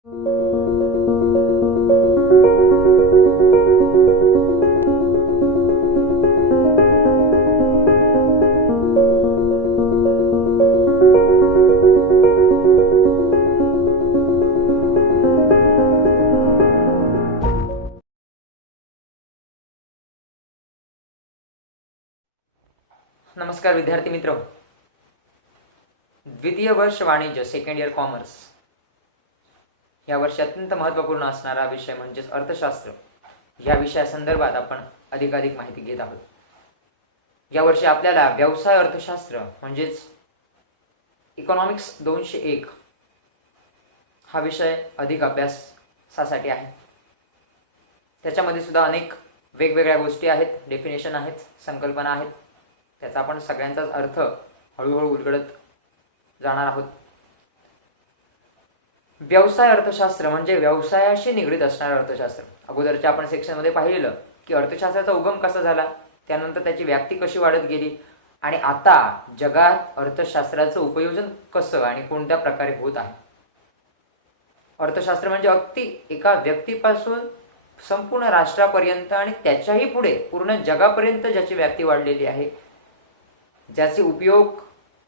नमस्कार विद्यार्थी मित्र, द्वितीय वर्ष वाणिज्य सेकंड इयर कॉमर्स या वर्षी अत्यंत महत्त्वपूर्ण असणारा विषय म्हणजेच अर्थशास्त्र या विषयासंदर्भात आपण अधिकाधिक माहिती घेत आहोत. यावर्षी आपल्याला व्यवसाय अर्थशास्त्र म्हणजेच इकॉनॉमिक्स 201 हा विषय अधिक अभ्यासासाठी आहे. त्याच्यामध्ये सुद्धा अनेक वेगवेगळ्या गोष्टी आहेत, डेफिनेशन आहेत, संकल्पना आहेत. त्याचा आपण सगळ्यांचाच अर्थ हळूहळू उलगडत जाणार आहोत. व्यवसाय अर्थशास्त्र म्हणजे व्यवसायाशी निगडीत असणारं अर्थशास्त्र. अगोदरच्या आपण सेक्शनमध्ये पाहिलेलं की अर्थशास्त्राचा उगम कसा झाला, त्यानंतर त्याची व्याप्ती कशी वाढत गेली आणि आता जगात अर्थशास्त्राचं उपयोजन कसं आणि कोणत्या प्रकारे होत आहे. अर्थशास्त्र म्हणजे अगदी एका व्यक्तीपासून संपूर्ण राष्ट्रापर्यंत आणि त्याच्याही पुढे पूर्ण जगापर्यंत ज्याची व्याप्ती वाढलेली आहे, ज्याचे उपयोग,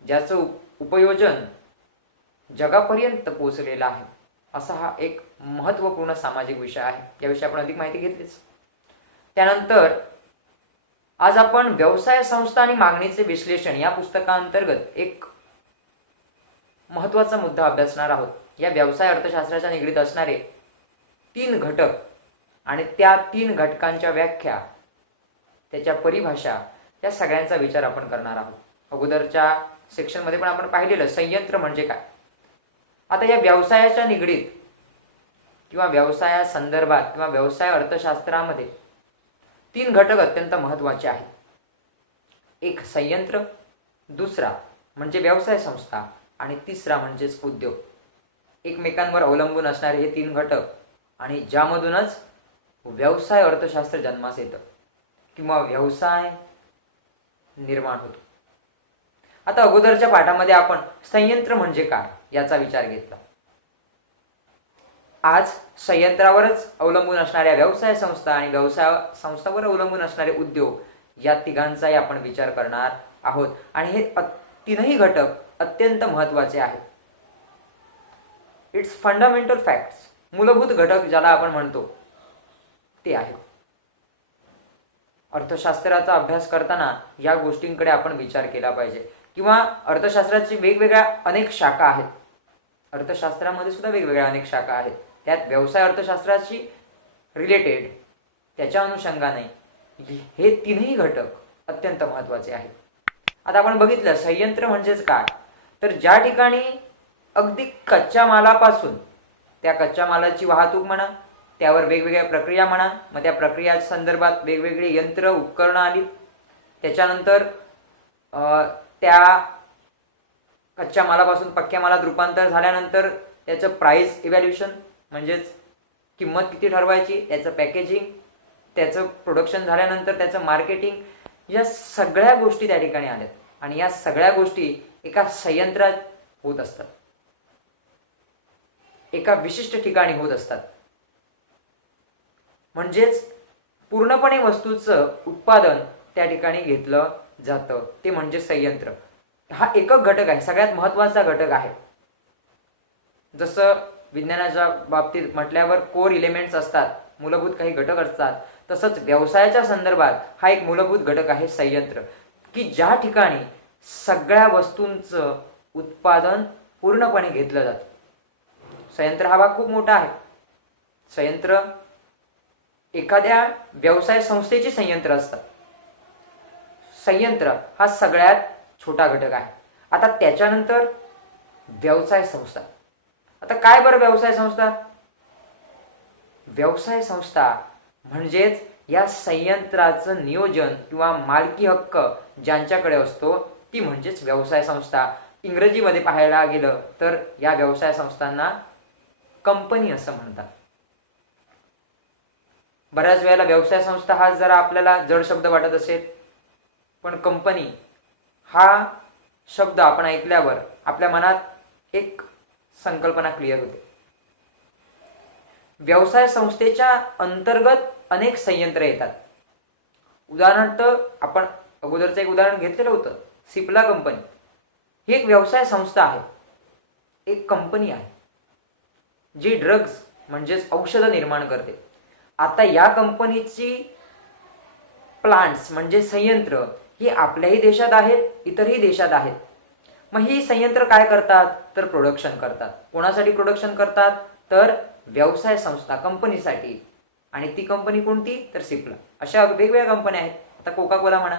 ज्याचं उपयोजन जगापर्यंत पोहोचलेला आहे, असा हा एक महत्त्वपूर्ण सामाजिक विषय आहे. याविषयी आपण अधिक माहिती घेतलीच. त्यानंतर आज आपण व्यवसाय संस्था आणि मागणीचे विश्लेषण या पुस्तकांतर्गत एक महत्त्वाचा मुद्दा अभ्यासणार आहोत. या व्यवसाय अर्थशास्त्राच्या निगडीत असणारे 3 घटक आणि त्या 3 घटकांच्या व्याख्या, त्याच्या परिभाषा, या सगळ्यांचा विचार आपण करणार आहोत. अगोदरच्या सेक्शनमध्ये पण आपण पाहिलेलं संयंत्र म्हणजे काय. आता या व्यवसायाच्या निगडीत किंवा व्यवसायासंदर्भात किंवा व्यवसाय अर्थशास्त्रामध्ये 3 घटक अत्यंत महत्त्वाचे आहेत. एक संयंत्र, दुसरा म्हणजे व्यवसाय संस्था आणि तिसरा म्हणजेच उद्योग. एकमेकांवर अवलंबून असणारे हे 3 घटक आणि ज्यामधूनच व्यवसाय अर्थशास्त्र जन्मास येतं किंवा व्यवसाय निर्माण होतो. आता अगोदरच्या पाठामध्ये आपण संयंत्र म्हणजे काय याचा विचार घेतला. आज संयंत्रावरच अवलंबून असणाऱ्या व्यवसाय संस्था आणि व्यवसाय संस्थांवर अवलंबून असणारे उद्योग या तिघांचाही आपण विचार करणार आहोत. आणि हे 3ही घटक अत्यंत महत्त्वाचे आहेत. इट्स फंडामेंटल फॅक्ट्स, मूलभूत घटक ज्याला आपण म्हणतो ते आहेत. अर्थशास्त्राचा अभ्यास करताना या गोष्टींकडे आपण विचार केला पाहिजे. किंवा अर्थशास्त्राची वेगवेगळ्या अनेक शाखा आहेत. अर्थशास्त्रामध्ये सुद्धा वेगवेगळ्या अनेक शाखा आहेत. त्यात व्यवसाय अर्थशास्त्राशी रिलेटेड त्याच्या अनुषंगाने हे 3ही घटक अत्यंत महत्त्वाचे आहेत. आता आपण बघितलं संयंत्र म्हणजेच काय, तर ज्या ठिकाणी अगदी कच्च्या मालापासून त्या कच्च्या मालाची वाहतूक म्हणा, त्यावर वेगवेगळ्या प्रक्रिया म्हणा, मग त्या प्रक्रिया संदर्भात वेगवेगळे यंत्र उपकरणं आली. त्याच्यानंतर त्या कच्च्या मालापासून पक्क्या मालात रूपांतर झाल्यानंतर त्याचं प्राइस इव्हॅल्युएशन म्हणजेच किंमत किती ठरवायची, त्याचं पॅकेजिंग, त्याचं प्रोडक्शन झाल्यानंतर त्याचं मार्केटिंग, या सगळ्या गोष्टी त्या ठिकाणी आल्यात. आणि या सगळ्या गोष्टी एका संयंत्रात होत असतात, एका विशिष्ट ठिकाणी होत असतात. म्हणजेच पूर्णपणे वस्तूचं उत्पादन त्या ठिकाणी घेतलं जातं, ते म्हणजे संयंत्र. हा एकक घटक आहे, सगळ्यात महत्त्वाचा घटक आहे. जसं विज्ञानाच्या बाबतीत म्हटल्यावर कोर इलेमेंट्स असतात, मूलभूत काही घटक असतात, तसंच व्यवसायाच्या संदर्भात हा एक मूलभूत घटक आहे संयंत्र, की ज्या ठिकाणी सगळ्या वस्तूंचं उत्पादन पूर्णपणे घेतलं जातं. संयंत्र हा भाग खूप मोठा आहे. संयंत्र एखाद्या व्यवसाय संस्थेची संयंत्र असतात. संयंत्र हा सगळ्यात छोटा घटक आहे. आता त्याच्यानंतर व्यवसाय संस्था. आता काय बरं व्यवसाय संस्था? व्यवसाय संस्था म्हणजेच या संयंत्राचं नियोजन किंवा मालकी हक्क ज्यांच्याकडे असतो ती म्हणजेच व्यवसाय संस्था. इंग्रजीमध्ये पाहायला गेलं तर या व्यवसाय संस्थांना कंपनी असं म्हणतात. बऱ्याच वेळेला व्यवसाय संस्था हा जरा आपल्याला जड शब्द वाटत असेल, पण कंपनी हा शब्द आपण ऐकल्यावर आपल्या मनात एक संकल्पना क्लिअर होते. व्यवसाय संस्थेच्या अंतर्गत अनेक संयंत्र येतात. उदाहरणार्थ आपण अगोदरचं एक उदाहरण घेतलेलं होतं, सिप्ला कंपनी. ही एक व्यवसाय संस्था आहे, एक कंपनी आहे जी ड्रग्ज म्हणजेच औषधं निर्माण करते. आता या कंपनीची प्लांट्स म्हणजे संयंत्र ही आपल्याही देशात आहेत, इतरही देशात आहेत. मग ही संयंत्र काय करतात तर प्रोडक्शन करतात. कोणासाठी प्रोडक्शन करतात तर व्यवसाय संस्था कंपनीसाठी. आणि ती कंपनी कोणती तर सिप्ला. अशा वेगवेगळ्या कंपन्या आहेत. आता कोका कोला म्हणा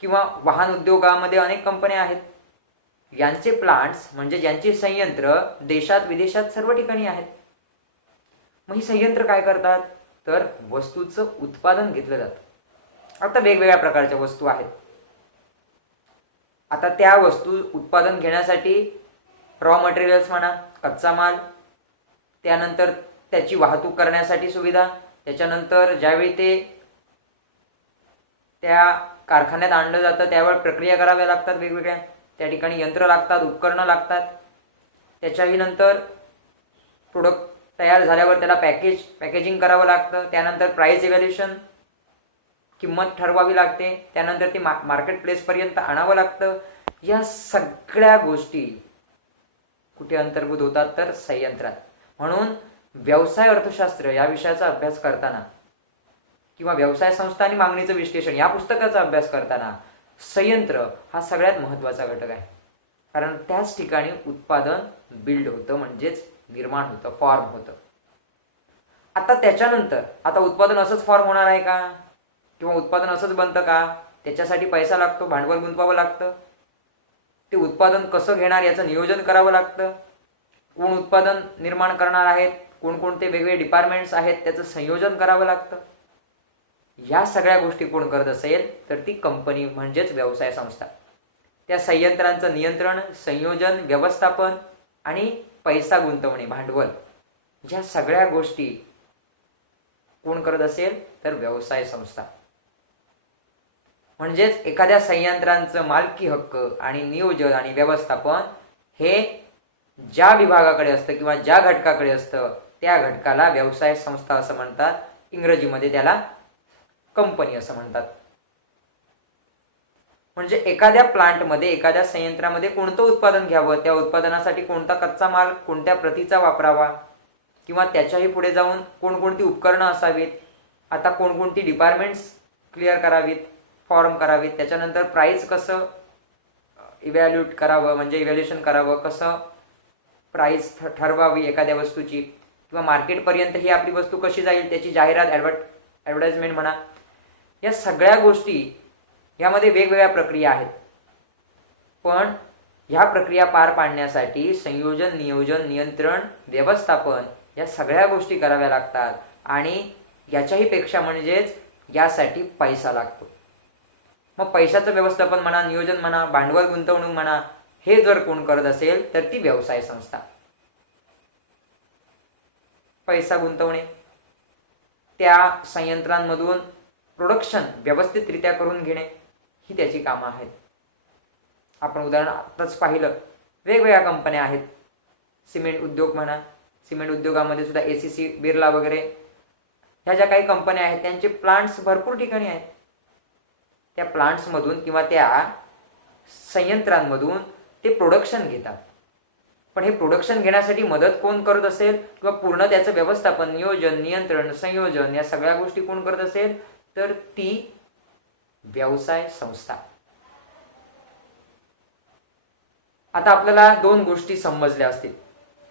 किंवा वाहन उद्योगामध्ये अनेक कंपन्या आहेत. यांचे प्लांट्स म्हणजे यांची संयंत्र देशात विदेशात सर्व ठिकाणी आहेत. मग ही संयंत्र काय करतात तर वस्तूचं उत्पादन घेतलं जातं. आता वेगवेगळ्या प्रकारच्या वस्तू आहेत. आता त्या वस्तू उत्पादन घेण्यासाठी रॉ मटेरियल्स म्हणा, कच्चा माल, त्यानंतर त्याची वाहतूक करण्यासाठी सुविधा, त्याच्यानंतर ज्यावेळी ते त्या कारखान्यात आणलं जातं त्यावेळी प्रक्रिया कराव्या लागतात वेगवेगळ्या. त्या ठिकाणी यंत्र लागतात, उपकरणं लागतात. त्याच्याही नंतर प्रोडक्ट तयार झाल्यावर त्याला पॅकेजिंग करावं लागतं. त्यानंतर प्राइस इव्हॅल्युएशन, किंमत ठरवावी लागते. त्यानंतर ती मार्केट प्लेसपर्यंत आणावं लागतं. या सगळ्या गोष्टी कुठे अंतर्भूत होतात तर संयंत्रात. म्हणून व्यवसाय अर्थशास्त्र या विषयाचा अभ्यास करताना किंवा व्यवसाय संस्था आणि मागणीचं विश्लेषण या पुस्तकाचा अभ्यास करताना संयंत्र हा सगळ्यात महत्त्वाचा घटक आहे. कारण त्याच ठिकाणी उत्पादन बिल्ड होतं म्हणजेच निर्माण होतं, फॉर्म होतं. आता त्याच्यानंतर आता उत्पादन असंच फॉर्म होणार आहे का किंवा उत्पादन असंच बनतं का? त्याच्यासाठी पैसा लागतो, भांडवल गुंतवावं लागतं. ते उत्पादन कसं घेणार याचं नियोजन करावं लागतं. कोण उत्पादन निर्माण करणार आहेत, कोणकोणते वेगवेगळे डिपार्टमेंट्स आहेत त्याचं संयोजन करावं लागतं. या सगळ्या गोष्टी कोण करत असेल तर ती कंपनी म्हणजेच व्यवसाय संस्था. त्या संयंत्रांचं नियंत्रण, संयोजन, व्यवस्थापन आणि पैसा गुंतवणे, भांडवल, या सगळ्या गोष्टी कोण करत असेल तर व्यवसाय संस्था. म्हणजेच एखाद्या संयंत्रांचं मालकी हक्क आणि नियोजन आणि व्यवस्थापन हे ज्या विभागाकडे असतं किंवा ज्या घटकाकडे असतं त्या घटकाला व्यवसाय संस्था असं म्हणतात. इंग्रजीमध्ये त्याला कंपनी असं म्हणतात. म्हणजे एखाद्या प्लांटमध्ये, एखाद्या संयंत्रामध्ये कोणतं उत्पादन घ्यावं, त्या उत्पादनासाठी कोणता कच्चा माल, कोणत्या प्रतीचा वापरावा किंवा त्याच्याही पुढे जाऊन कोणकोणती उपकरणं असावीत, आता कोणकोणती डिपार्टमेंट्स क्लिअर करावीत, फॉर्म करावीत, त्याच्यानंतर प्राइस कसं इव्हॅल्युएट करावं म्हणजे इव्हॅल्युएशन करावं, कसं प्राइस ठरवावी एखाद्या वस्तूची किंवा मार्केटपर्यंत ही आपली वस्तू कशी जाईल त्याची जाहिरात, ॲडव्हर्टाइजमेंट म्हणा. या सगळ्या गोष्टी यामध्ये वेगवेगळ्या प्रक्रिया आहेत. पण ह्या प्रक्रिया पार पाडण्यासाठी संयोजन, नियोजन, नियंत्रण, व्यवस्थापन या सगळ्या गोष्टी कराव्या लागतात. आणि याच्याही पेक्षा म्हणजेच यासाठी पैसा लागतो. मग पैशाचं व्यवस्थापन म्हणा, नियोजन म्हणा, भांडवल गुंतवणूक म्हणा, हे जर कोण करत असेल तर ती व्यवसाय संस्था. पैसा गुंतवणे, त्या संयंत्रांमधून प्रोडक्शन व्यवस्थितरित्या करून घेणे ही त्याची कामं आहेत. आपण उदाहरण आताच पाहिलं, वेगवेगळ्या कंपन्या आहेत. सिमेंट उद्योग म्हणा, सिमेंट उद्योगामध्ये सुद्धा ACC, बिर्ला वगैरे ह्या ज्या काही कंपन्या आहेत त्यांचे प्लांट्स भरपूर ठिकाणी आहेत. त्या प्लांट्समधून किंवा त्या संयंत्रांमधून ते प्रोडक्शन घेतात. पण हे प्रोडक्शन घेण्यासाठी मदत कोण करत असेल किंवा पूर्ण त्याचं व्यवस्थापन, नियोजन, नियंत्रण, संयोजन या सगळ्या गोष्टी कोण करत असेल तर ती व्यवसाय संस्था. आता आपल्याला दोन गोष्टी समजल्या असतील,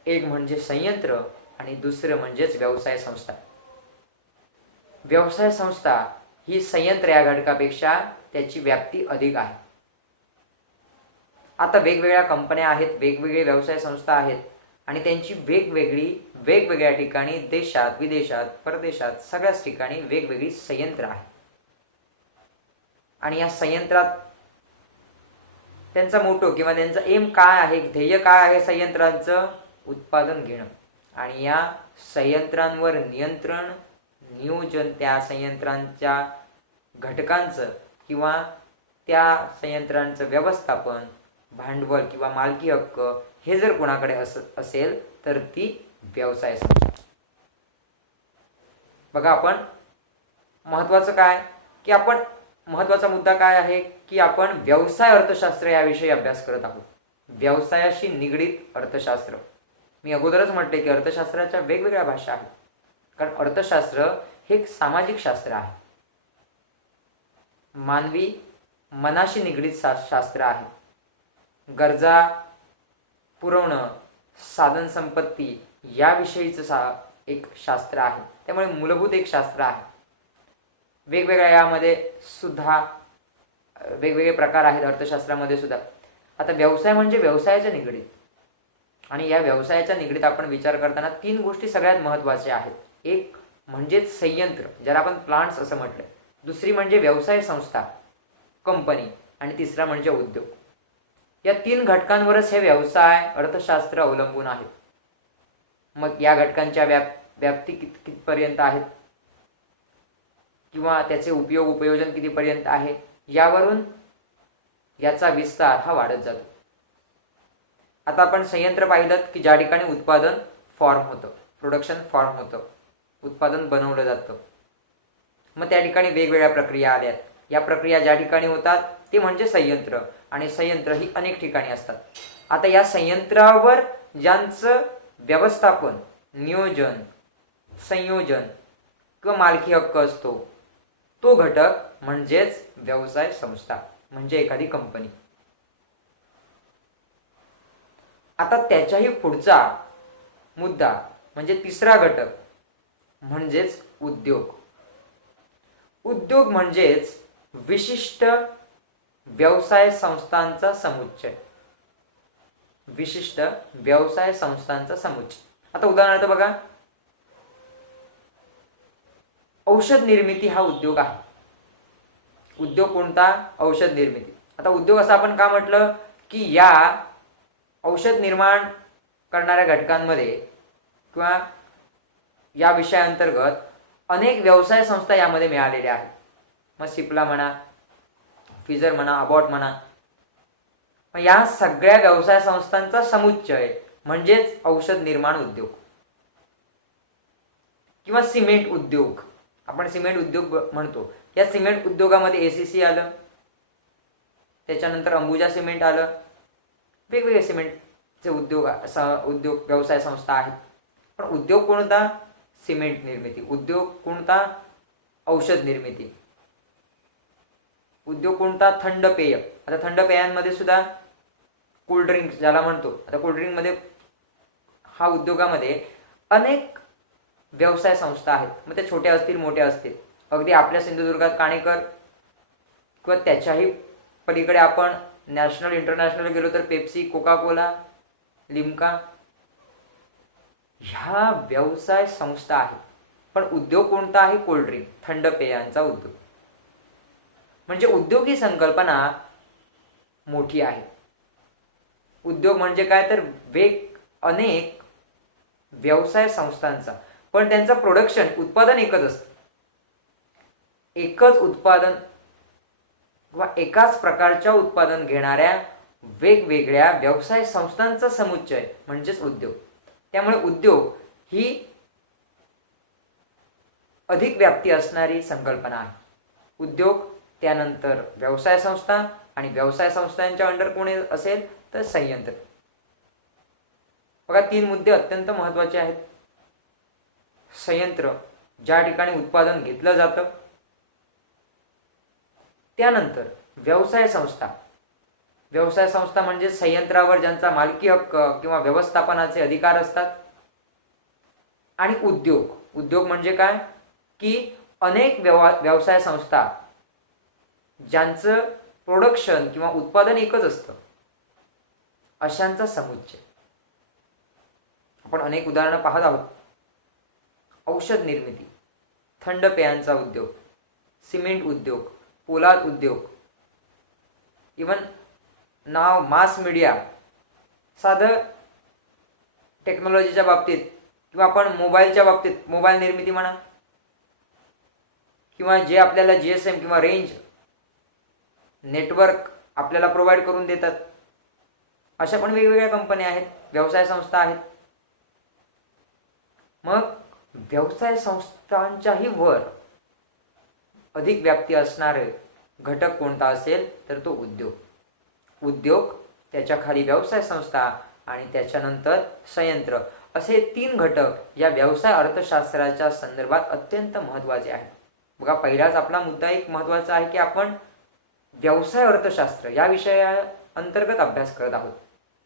एक म्हणजे संयंत्र आणि दुसरं म्हणजेच व्यवसाय संस्था. व्यवसाय संस्था ही संयंत्र या घटकापेक्षा त्याची व्याप्ती अधिक आहे. आता वेगवेगळ्या कंपन्या आहेत, वेगवेगळे व्यवसाय संस्था आहेत आणि त्यांची वेगवेगळ्या ठिकाणी देशात, विदेशात, परदेशात सगळ्याच ठिकाणी वेगवेगळी संयंत्र आहेत. आणि या संयंत्रात त्यांचा मोटो किंवा त्यांचा एम काय आहे, ध्येय काय आहे संयंत्रांचं? उत्पादन घेणं. आणि या संयंत्रांवर नियंत्रण, नियोजन, त्या संयंत्रांच्या घटकांचं किंवा त्या संयंत्रांचं व्यवस्थापन, भांडवल किंवा मालकी हक्क हे जर कोणाकडे असेल तर ती व्यवसाय संस्था. बघा आपण महत्वाचं काय की आपण महत्वाचा मुद्दा काय आहे की आपण व्यवसाय अर्थशास्त्र याविषयी अभ्यास करत आहोत. व्यवसायाशी निगडीत अर्थशास्त्र. मी अगोदरच म्हटले की अर्थशास्त्राच्या वेगवेगळ्या भाषा आहेत, कारण अर्थशास्त्र हे एक सामाजिक शास्त्र आहे, मानवी मनाशी निगडीत शास्त्र आहे. गरजा पुरवणं, साधन संपत्ती याविषयीचं एक शास्त्र आहे. त्यामुळे मूलभूत एक शास्त्र आहे. वेगवेगळ्या यामध्ये सुद्धा वेगवेगळे प्रकार आहेत अर्थशास्त्रामध्ये सुद्धा. आता व्यवसाय म्हणजे व्यवसायाच्या निगडीत, आणि या व्यवसायाच्या निगडीत आपण विचार करताना 3 गोष्टी सगळ्यात महत्त्वाच्या आहेत. एक म्हणजे संयंत्र, ज्याला आपण प्लांट्स असं म्हटलं. दुसरी म्हणजे व्यवसाय संस्था, कंपनी, आणि तिसरा म्हणजे उद्योग. या 3 घटकांवरच हे व्यवसाय अर्थशास्त्र अवलंबून आहेत. मग या घटकांच्या व्याप्ती कितपर्यंत आहेत किंवा त्याचे उपयोजन कितीपर्यंत आहे, यावरून याचा विस्तार हा वाढत जातो. आता आपण संयंत्र पाहिलं की ज्या ठिकाणी उत्पादन फॉर्म होतं, प्रोडक्शन फॉर्म होतं, उत्पादन बनवलं जातं. मग त्या ठिकाणी वेगवेगळ्या प्रक्रिया आल्यात. या प्रक्रिया ज्या ठिकाणी होतात ते म्हणजे संयंत्र, आणि संयंत्र ही अनेक ठिकाणी असतात. आता या संयंत्रावर ज्यांचं व्यवस्थापन, नियोजन, संयोजन किंवा मालकी हक्क असतो, तो घटक म्हणजेच व्यवसाय संस्था, म्हणजे एखादी कंपनी. आता त्याच्याही पुढचा मुद्दा म्हणजे तिसरा घटक म्हणजेच उद्योग. उद्योग म्हणजेच विशिष्ट व्यवसाय संस्थांचा समुच्चय. विशिष्ट व्यवसाय संस्थांचा समुच्चय. आता उदाहरणार्थ बघा, औषध निर्मिती हा उद्योग आहे. उद्योग कोणता? औषध निर्मिती. आता उद्योग असं आपण का म्हटलं की या औषध निर्माण करणाऱ्या घटकांमध्ये किंवा या विषयाअंतर्गत अनेक व्यवसाय संस्था यामध्ये मिळालेल्या आहेत. मग सिप्ला म्हणा, फिजर म्हणा, अबॉट म्हणा, मग या सगळ्या व्यवसाय संस्थांचा समुच्चय म्हणजेच औषध निर्माण उद्योग. किंवा सिमेंट उद्योग, आपण सिमेंट उद्योग म्हणतो. या सिमेंट उद्योगामध्ये एसीसी आलं, त्याच्यानंतर अंबुजा सिमेंट आलं. वेगवेगळे सिमेंटचे उद्योग व्यवसाय संस्था आहेत. पण उद्योग कोणता? सिमेंट निर्मिती. उद्योग कोणता? औषध निर्मिती. उद्योग कोणता? थंड पेय. आता थंड पेयांमध्ये सुद्धा कोल्ड्रिंक ज्याला म्हणतो, आता कोल्ड्रिंकमध्ये हा उद्योगामध्ये अनेक व्यवसाय संस्था आहेत. मग ते छोट्या असतील, मोठ्या असतील. अगदी आपल्या सिंधुदुर्गात काणेकर किंवा त्याच्याही पलीकडे आपण नॅशनल इंटरनॅशनल गेलो तर पेप्सी, कोका कोला, लिम्का, ह्या व्यवसाय संस्था आहेत. पण उद्योग कोणता आहे? कोल्ड्रिंक, थंड पेयांचा उद्योग. म्हणजे उद्योग ही संकल्पना मोठी आहे. उद्योग म्हणजे काय तर अनेक व्यवसाय संस्थांचा, पण त्यांचं प्रोडक्शन, उत्पादन एकच असतं. एकच उत्पादन किंवा एकाच प्रकारच्या उत्पादन घेणाऱ्या वेगवेगळ्या व्यवसाय संस्थांचा समुच्चय म्हणजेच उद्योग. त्यामुळे उद्योग ही अधिक व्याप्ती असणारी संकल्पना आहे. उद्योग, त्यानंतर व्यवसाय संस्था, आणि व्यवसाय संस्थांच्या अंडर कोणी असेल तर संयंत्र. बघा 3 मुद्दे अत्यंत महत्त्वाचे आहेत. संयंत्र, ज्या ठिकाणी उत्पादन घेतलं जातं. त्यानंतर व्यवसाय संस्था. व्यवसाय संस्था म्हणजे संयंत्रावर ज्यांचा मालकी हक्क किंवा व्यवस्थापनाचे अधिकार असतात. आणि उद्योग. उद्योग म्हणजे काय की अनेक व्यवसाय संस्था ज्यांचं प्रोडक्शन किंवा उत्पादन एकच असतं, अशांचा समुच्चय. आपण अनेक उदाहरणं पाहत आहोत. औषध निर्मिती, थंड पेयांचा उद्योग, सिमेंट उद्योग, पोलाद उद्योग, इवन नाव मास मीडिया, साधं टेक्नॉलॉजीच्या बाबतीत किंवा आपण मोबाईलच्या बाबतीत मोबाईल निर्मिती म्हणा, किंवा जे आपल्याला GSM किंवा रेंज नेटवर्क आपल्याला प्रोव्हाइड करून देतात, अशा पण वेगवेगळ्या कंपन्या आहेत, व्यवसाय संस्था आहेत. मग व्यवसाय संस्थांच्याही वर अधिक व्याप्ती असणारे घटक कोणता असेल तर तो उद्योग. उद्योग, त्याच्या खाली व्यवसाय संस्था आणि त्याच्यानंतर संयंत्र, असे 3 घटक या व्यवसाय अर्थशास्त्राच्या संदर्भात अत्यंत महत्त्वाचे आहेत. बघा, पहिलाच आपला मुद्दा एक महत्त्वाचा आहे की आपण व्यवसाय अर्थशास्त्र या विषया अंतर्गत अभ्यास करत आहोत.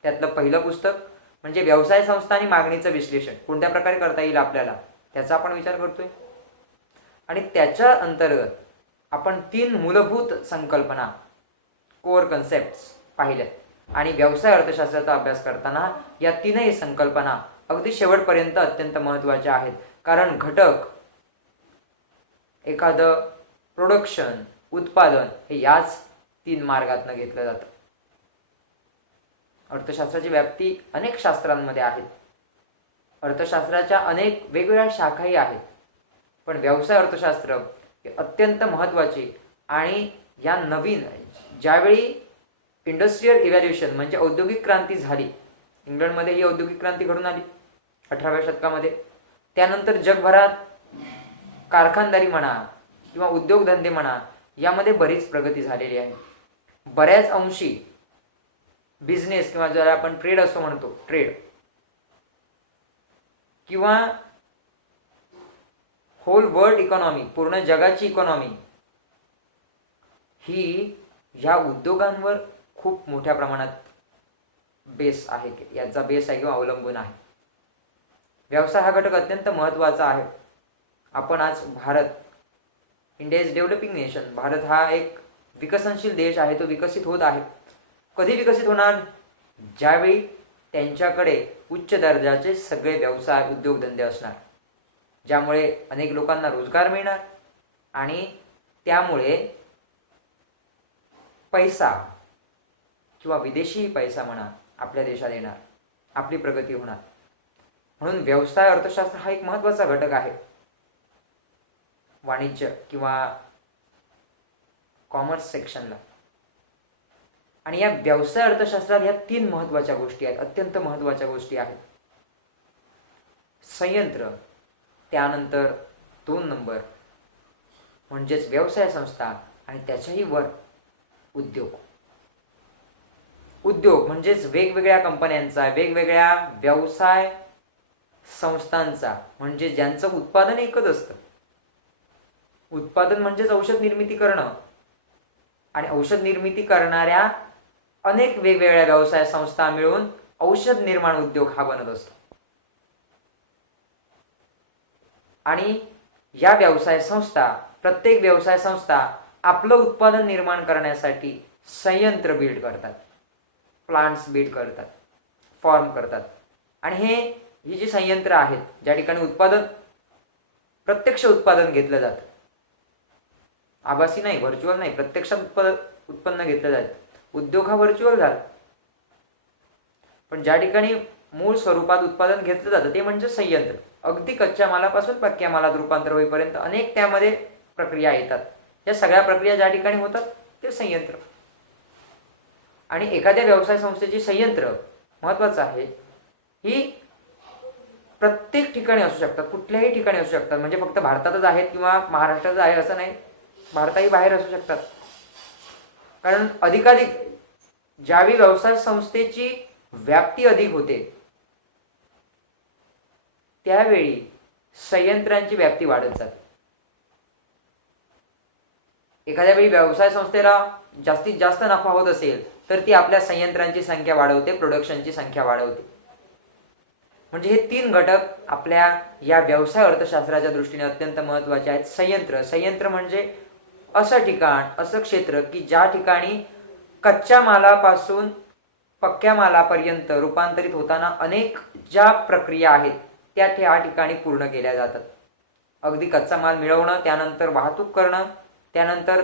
त्यातलं पहिलं पुस्तक म्हणजे व्यवसाय संस्था आणि मागणीचं विश्लेषण कोणत्या प्रकारे करता येईल आपल्याला, त्याचा आपण विचार करतोय. आणि त्याच्या अंतर्गत आपण 3 मूलभूत संकल्पना, कोर कन्सेप्ट्स पाहिल्यात. आणि व्यवसाय अर्थशास्त्राचा अभ्यास करताना या 3ही संकल्पना अगदी शेवटपर्यंत अत्यंत महत्त्वाच्या आहेत. कारण घटक, एखादं प्रोडक्शन, उत्पादन हे याच 3 मार्गातून घेतलं जातं. अर्थशास्त्राची व्याप्ती अनेक शास्त्रांमध्ये आहेत. अर्थशास्त्राच्या अनेक वेगवेगळ्या शाखाही आहेत. पण व्यवसाय अर्थशास्त्र हे अत्यंत महत्त्वाचे. आणि या नवीन, ज्यावेळी इंडस्ट्रियल इव्हॅल्युएशन म्हणजे औद्योगिक क्रांती झाली, इंग्लंडमध्ये ही औद्योगिक क्रांती घडून आली 18व्या शतकामध्ये. त्यानंतर जगभरात कारखानदारी म्हणा किंवा उद्योगधंदे म्हणा, यामध्ये बरीच प्रगती झालेली आहे. बऱ्याच अंशी बिझनेस किंवा ज्याला आपण ट्रेड असं म्हणतो, ट्रेड किंवा होल वर्ल्ड इकॉनॉमी, पूर्ण जगाची इकॉनॉमी ही ह्या उद्योगांवर खूप मोठ्या प्रमाणात बेस आहे, याचा बेस आहे किंवा अवलंबून आहे. व्यवसाय हा घटक अत्यंत महत्त्वाचा आहे. आपण आज Bharat, India is developing nation, Bharat हा एक विकसनशील देश आहे, तो विकसित होत आहे. कधी विकसित होणार? ज्यावेळी त्यांच्याकडे उच्च दर्जाचे सगळे व्यवसाय, उद्योगधंदे असणार, ज्यामुळे अनेक लोकांना रोजगार मिळणार आणि त्यामुळे पैसा किंवा विदेशी पैसा म्हणा आपल्या देशात येणार, आपली प्रगती होणार. म्हणून व्यवसाय अर्थशास्त्र हा एक महत्त्वाचा घटक आहे वाणिज्य किंवा कॉमर्स सेक्शनला. आणि या व्यवसाय अर्थशास्त्रात ह्या 3 महत्त्वाच्या गोष्टी आहेत, अत्यंत महत्त्वाच्या गोष्टी आहेत. संयंत्र, त्यानंतर 2 नंबर म्हणजेच व्यवसाय संस्था आणि त्याच्याही वर उद्योग. उद्योग म्हणजेच वेगवेगळ्या कंपन्यांचा, वेगवेगळ्या व्यवसाय संस्थांचा, म्हणजे ज्यांचं उत्पादन एकच असतं. उत्पादन म्हणजेच औषध निर्मिती करणं, आणि औषध निर्मिती करणाऱ्या अनेक वेगवेगळ्या व्यवसाय संस्था मिळून औषध निर्माण उद्योग हा बनत असतो. आणि या व्यवसाय संस्था, प्रत्येक व्यवसाय संस्था आपलं उत्पादन निर्माण करण्यासाठी संयंत्र बिल्ड करतात, प्लांट्स बिल्ड करतात, फॉर्म करतात. आणि ही जी संयंत्र आहेत, ज्या ठिकाणी उत्पादन, प्रत्यक्ष उत्पादन घेतलं जातं, आभासी नाही, व्हर्च्युअल नाही, प्रत्यक्षात उत्पन्न घेतलं जातं. उद्योग हा व्हर्च्युअल झाला, पण ज्या ठिकाणी मूळ स्वरूपात उत्पादन घेतलं जातं ते म्हणजे संयंत्र. अगदी कच्च्या मालापासून पक्क्या मालात रूपांतर होईपर्यंत अनेक त्यामध्ये प्रक्रिया येतात. या सगळ्या प्रक्रिया ज्या ठिकाणी होतात ते संयंत्र. आणि एखाद्या व्यवसाय संस्थेची संयंत्र महत्त्वाचं आहे, ही प्रत्येक ठिकाणी असू शकतात, कुठल्याही ठिकाणी असू शकतात. म्हणजे फक्त भारतातच आहेत किंवा महाराष्ट्रातच आहे असं नाही, भारताही बाहेर असू शकतात. कारण अधिकाधिक ज्यावेळी व्यवसाय संस्थेची व्याप्ती अधिक होते त्यावेळी संयंत्रांची व्याप्ती वाढत जाते. एखाद्या वेळी व्यवसाय संस्थेला जास्तीत जास्त नफा होत असेल तर ती आपल्या संयंत्रांची संख्या वाढवते, प्रोडक्शनची संख्या वाढवते. म्हणजे हे 3 घटक आपल्या या व्यवसाय अर्थशास्त्राच्या दृष्टीने अत्यंत महत्त्वाचे आहेत. संयंत्र म्हणजे असं ठिकाण, असं क्षेत्र की ज्या ठिकाणी कच्च्या मालापासून पक्क्या मालापर्यंत रूपांतरित होताना अनेक ज्या प्रक्रिया आहेत त्या ठिकाणी पूर्ण केल्या जातात. अगदी कच्चा माल मिळवणं, त्यानंतर वाहतूक करणं, त्यानंतर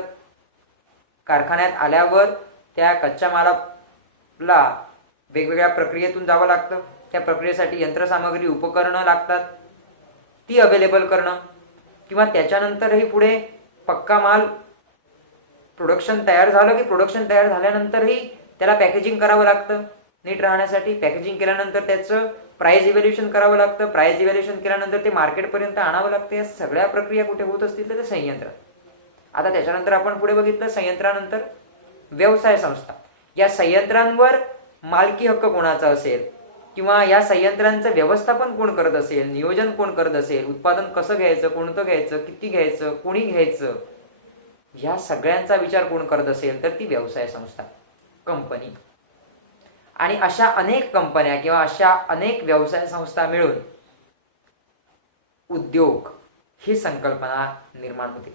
कारखान्यात आल्यावर त्या कच्च्या मालाला वेगवेगळ्या प्रक्रियेतून जावं लागतं. त्या प्रक्रियेसाठी यंत्रसामग्री, उपकरणं लागतात, ती अवेलेबल करणं, किंवा त्याच्यानंतरही पुढे पक्का माल प्रोडक्शन तयार झालं की प्रोडक्शन तयार झाल्यानंतरही त्याला पॅकेजिंग करावं लागतं नीट राहण्यासाठी. पॅकेजिंग केल्यानंतर त्याचं प्राइस इव्हॅल्युएशन करावं लागतं, प्राइस इव्हॅल्युएशन केल्यानंतर ते मार्केटपर्यंत आणावं लागतं. या सगळ्या प्रक्रिया कुठे होत असतील तर ते संयंत्र. आता त्याच्यानंतर आपण पुढे बघितलं संयंत्रानंतर व्यवसाय संस्था. या संयंत्रांवर मालकी हक्क कोणाचा असेल किंवा या संयंत्रांचं व्यवस्थापन कोण करत असेल, नियोजन कोण करत असेल, उत्पादन कसं घ्यायचं, कोणतं घ्यायचं, किती घ्यायचं, कोणी घ्यायचं, ह्या सगळ्यांचा विचार कोण करत असेल तर ती व्यवसाय संस्था, कंपनी. आणि अशा अनेक कंपन्या किंवा अशा अनेक व्यवसाय संस्था मिळून उद्योग ही संकल्पना निर्माण होते.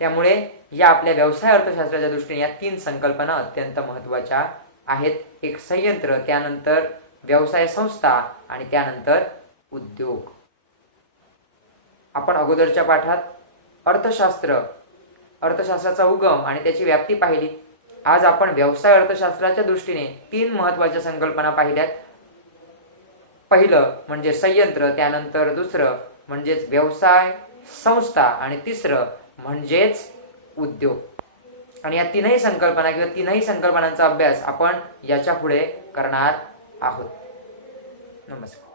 त्यामुळे या आपल्या व्यवसाय अर्थशास्त्राच्या दृष्टीने या 3 संकल्पना अत्यंत महत्त्वाच्या आहेत. एक संयंत्र, त्यानंतर व्यवसाय संस्था आणि त्यानंतर उद्योग. आपण अगोदरच्या पाठात अर्थशास्त्राचा उगम आणि त्याची व्याप्ती पाहिली. आज आपण व्यवसाय अर्थशास्त्राच्या दृष्टीने 3 महत्त्वाच्या संकल्पना पाहिल्यात. पहिलं म्हणजे संयंत्र, त्यानंतर दुसरं म्हणजेच व्यवसाय संस्था आणि तिसरं म्हणजेच उद्योग. आणि या 3ही संकल्पना किंवा 3ही संकल्पनांचा अभ्यास आपण याच्या पुढे करणार आहोत. नमस्कार.